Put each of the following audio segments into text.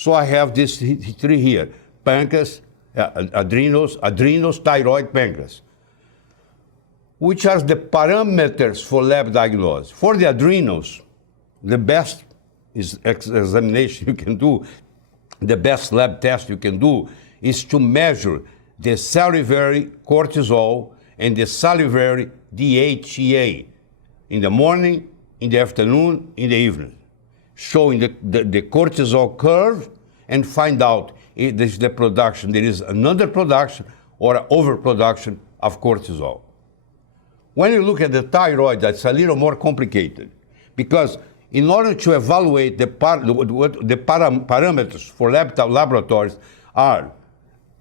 So I have these three here: pancreas, adrenals, thyroid, pancreas. Which are the parameters for lab diagnosis? For the adrenals, the best examination you can do, the best lab test you can do is to measure the salivary cortisol and the salivary DHEA in the morning, in the afternoon, in the evening, showing the cortisol curve and find out if there is the production, there is an underproduction or an overproduction of cortisol. When you look at the thyroid, that's a little more complicated, because in order to evaluate the parameters for laboratories are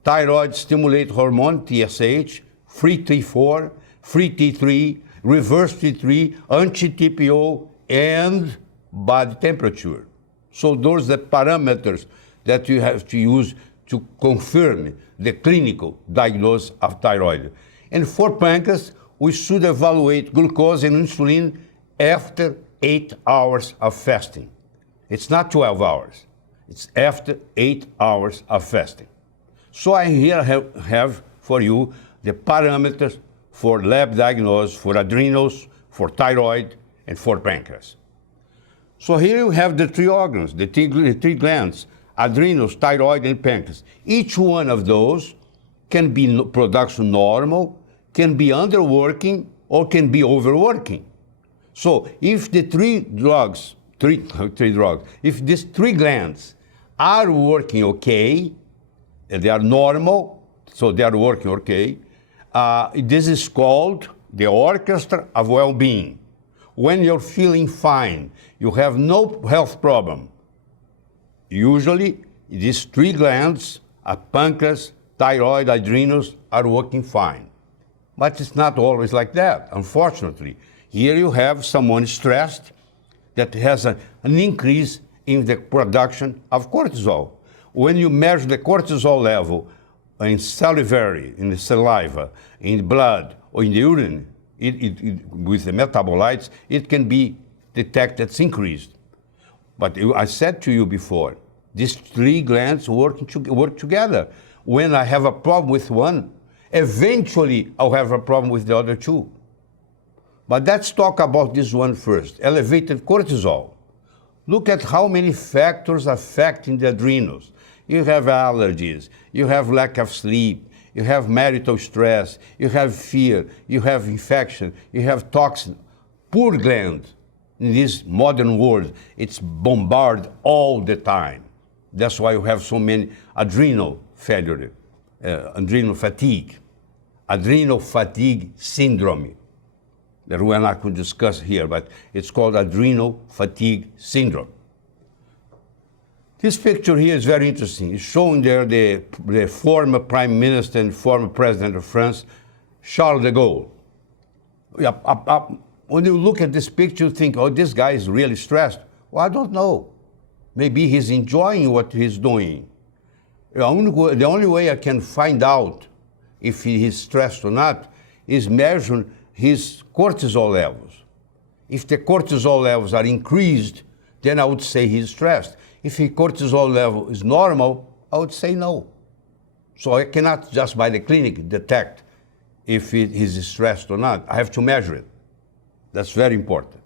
thyroid stimulate hormone, TSH, free T4, free T3, reverse T3, anti-TPO, and body temperature. So those are the parameters that you have to use to confirm the clinical diagnosis of thyroid. And for pancreas, we should evaluate glucose and insulin after 8 hours of fasting. It's not 12 hours. It's after 8 hours of fasting. So I here have for you the parameters for lab diagnosis for adrenals, for thyroid, and for pancreas. So here you have the three organs, the three glands, adrenals, thyroid, and pancreas. Each one of those can be production normal, can be underworking, or can be overworking. So if the if these three glands are working okay, and they are normal, so they are working okay, this is called the orchestra of well-being. When you're feeling fine, you have no health problem, usually these three glands, pancreas, thyroid, adrenals, are working fine. But it's not always like that, unfortunately. Here you have someone stressed that has an increase in the production of cortisol. When you measure the cortisol level in salivary, in the saliva, in the blood, or in the urine, with the metabolites, it can be detected it's increased. But I said to you before, these three glands work together. When I have a problem with one, eventually I'll have a problem with the other two. But let's talk about this one first, elevated cortisol. Look at how many factors affecting the adrenals. You have allergies, you have lack of sleep, you have marital stress, you have fear, you have infection, you have toxin. Poor gland, in this modern world, it's bombarded all the time. That's why you have so many adrenal failure, adrenal fatigue syndrome, that we're not going to discuss here, but it's called adrenal fatigue syndrome. This picture here is very interesting. It's showing there the former Prime Minister and former President of France, Charles de Gaulle. When you look at this picture, you think, oh, this guy is really stressed. Well, I don't know. Maybe he's enjoying what he's doing. The only way I can find out if he is stressed or not is measuring his cortisol levels. If the cortisol levels are increased, then I would say he's stressed. If his cortisol level is normal, I would say no. So I cannot just by the clinic detect if he is stressed or not. I have to measure it. That's very important.